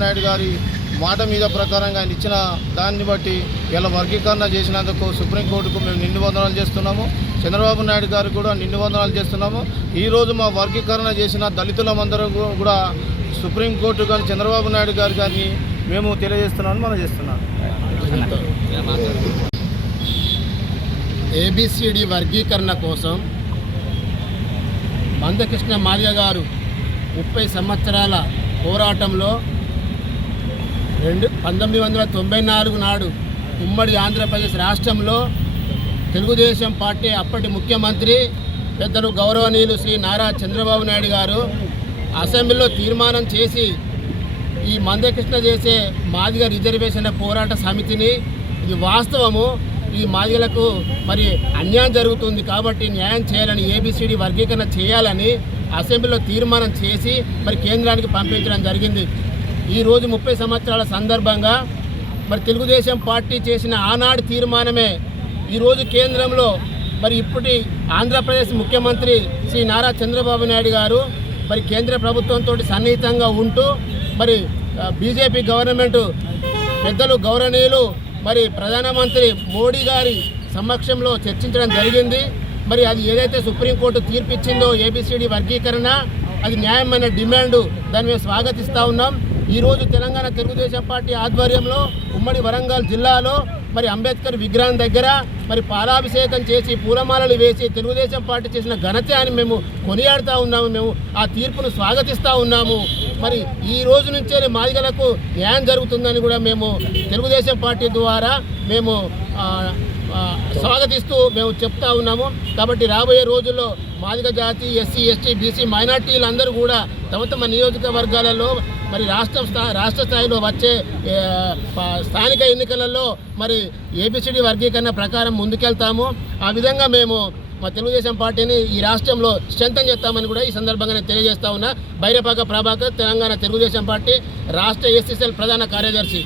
నాయుడు గారి మాట మీద ప్రకారంగా ఆయన ఇచ్చిన దాన్ని బట్టి ఇలా వర్గీకరణ చేసినందుకు సుప్రీంకోర్టుకు మేము నిండు వందనాలు చేస్తున్నాము. చంద్రబాబు నాయుడు గారు కూడా నిండు వందనాలు చేస్తున్నాము. ఈరోజు మా వర్గీకరణ చేసిన దళితులమందరం కూడా సుప్రీంకోర్టు కానీ చంద్రబాబు నాయుడు గారిని మేము తెలియజేస్తున్నామని మనం చేస్తున్నాం. ఏబిసిడి వర్గీకరణ కోసం మందకృష్ణ మాదిగ గారు 30 సంవత్సరాల పోరాటంలో 1994 నాడు ఉమ్మడి ఆంధ్రప్రదేశ్ రాష్ట్రంలో తెలుగుదేశం పార్టీ అప్పటి ముఖ్యమంత్రి పెద్దలు గౌరవనీయులు శ్రీ నారా చంద్రబాబు నాయుడు గారు అసెంబ్లీలో తీర్మానం చేసి ఈ మందకృష్ణ చేసే మాదిగ రిజర్వేషన్ పోరాట సమితిని, ఇది వాస్తవము, ఈ మాదిగలకు మరి అన్యాయం జరుగుతుంది కాబట్టి న్యాయం చేయాలని, ఏబిసిడి వర్గీకరణ చేయాలని అసెంబ్లీలో తీర్మానం చేసి మరి కేంద్రానికి పంపించడం జరిగింది. ఈరోజు 30 సంవత్సరాల సందర్భంగా మరి తెలుగుదేశం పార్టీ చేసిన ఆనాడు తీర్మానమే ఈరోజు కేంద్రంలో మరి ఇప్పటి ఆంధ్రప్రదేశ్ ముఖ్యమంత్రి శ్రీ నారా చంద్రబాబు నాయుడు గారు మరి కేంద్ర ప్రభుత్వంతో సన్నిహితంగా ఉంటూ మరి బీజేపీ గవర్నమెంట్ పెద్దలు గౌరవనీయులు మరి ప్రధానమంత్రి మోడీ గారి సమక్షంలో చర్చించడం జరిగింది. మరి అది ఏదైతే సుప్రీంకోర్టు తీర్పు ఇచ్చిందో ఏబిసిడి వర్గీకరణ, అది న్యాయమైన డిమాండు, దాన్ని మేము స్వాగతిస్తూ ఉన్నాం. ఈరోజు తెలంగాణ తెలుగుదేశం పార్టీ ఆధ్వర్యంలో ఉమ్మడి వరంగల్ జిల్లాలో మరి అంబేద్కర్ విగ్రహం దగ్గర మరి పాలాభిషేకం చేసి పూలమాలలు వేసి తెలుగుదేశం పార్టీ చేసిన ఘనత అని మేము కొనియాడుతూ ఉన్నాము. మేము ఆ తీర్పును స్వాగతిస్తూ ఉన్నాము. మరి ఈ రోజు నుంచే మాదిగలకు న్యాయం జరుగుతుందని కూడా మేము తెలుగుదేశం పార్టీ ద్వారా మేము స్వాగతిస్తూ మేము చెప్తా ఉన్నాము. కాబట్టి రాబోయే రోజుల్లో మాదిగ జాతి, ఎస్సీ, ఎస్టీ, బీసీ మైనార్టీలందరూ కూడా తమ తమ నియోజకవర్గాలలో మరి రాష్ట్ర స్థాయిలో వచ్చే స్థానిక ఎన్నికలలో మరి ఏబిసిడి వర్గీకరణ ప్రకారం ముందుకెళ్తాము. ఆ విధంగా మేము మా తెలుగుదేశం పార్టీని ఈ రాష్ట్రంలో స్ట్రెంథన్ చేస్తామని కూడా ఈ సందర్భంగా తెలియజేస్తా ఉన్నా. బైరపాక ప్రభాకర్, తెలంగాణ తెలుగుదేశం పార్టీ రాష్ట్ర ఎస్సీ సెల్ ప్రధాన కార్యదర్శి.